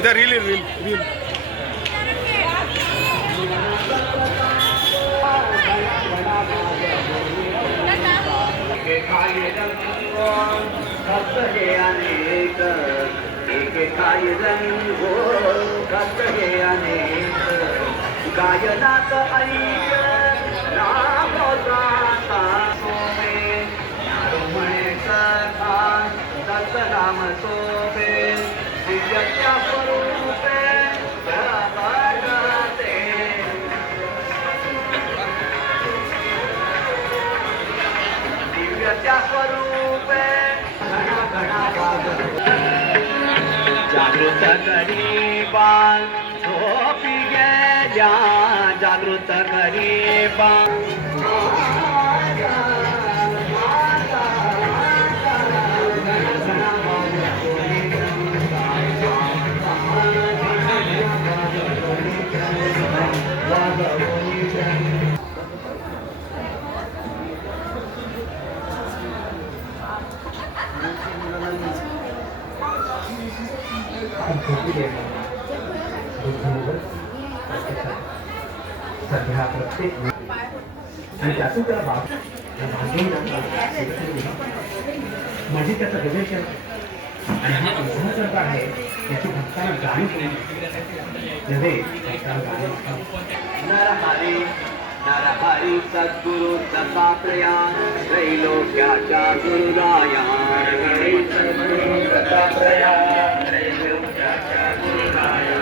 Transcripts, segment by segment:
उधर reel reel reel गायनात ऐक नामोचा सोबे म्हणे सखा दत्त नाम सोबे दिव्यत्या स्वरूपे जगते दिव्यत्या स्वरूपे जागृत गरीबा झोपी गेल्या जागृत गरीबा सध्या प्रत्येक आणि त्यातून त्याला म्हणजे त्याचा हृदय आणि हा अंतःकर्ता आहे त्याची भक्तांना जाणीव नव्हे नरहरी नरहरी सद्गुरु दत्तात्रेया त्रैलोक्याच्या गुरुराया सद्गुरु दत्तात्रेया त्रैलोक्याच्या गुरुराया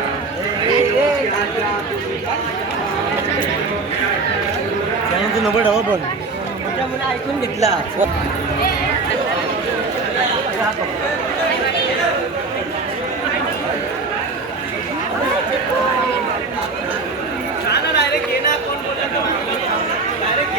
तू नंबर हवा पण त्यामुळे ऐकून घेतला डायरेक्ट ये ना कोण डायरेक्ट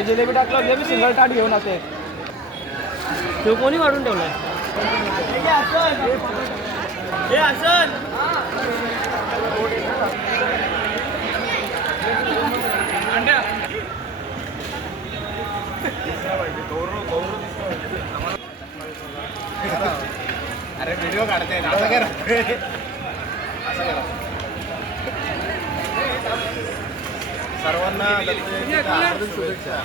जिलेबी टाकलं जे मी सिंगल टाट घेऊन असते तो कोणी वाढून ठेवलाय अरे व्हिडिओ काढते असं करा सर्वांना शुभेच्छा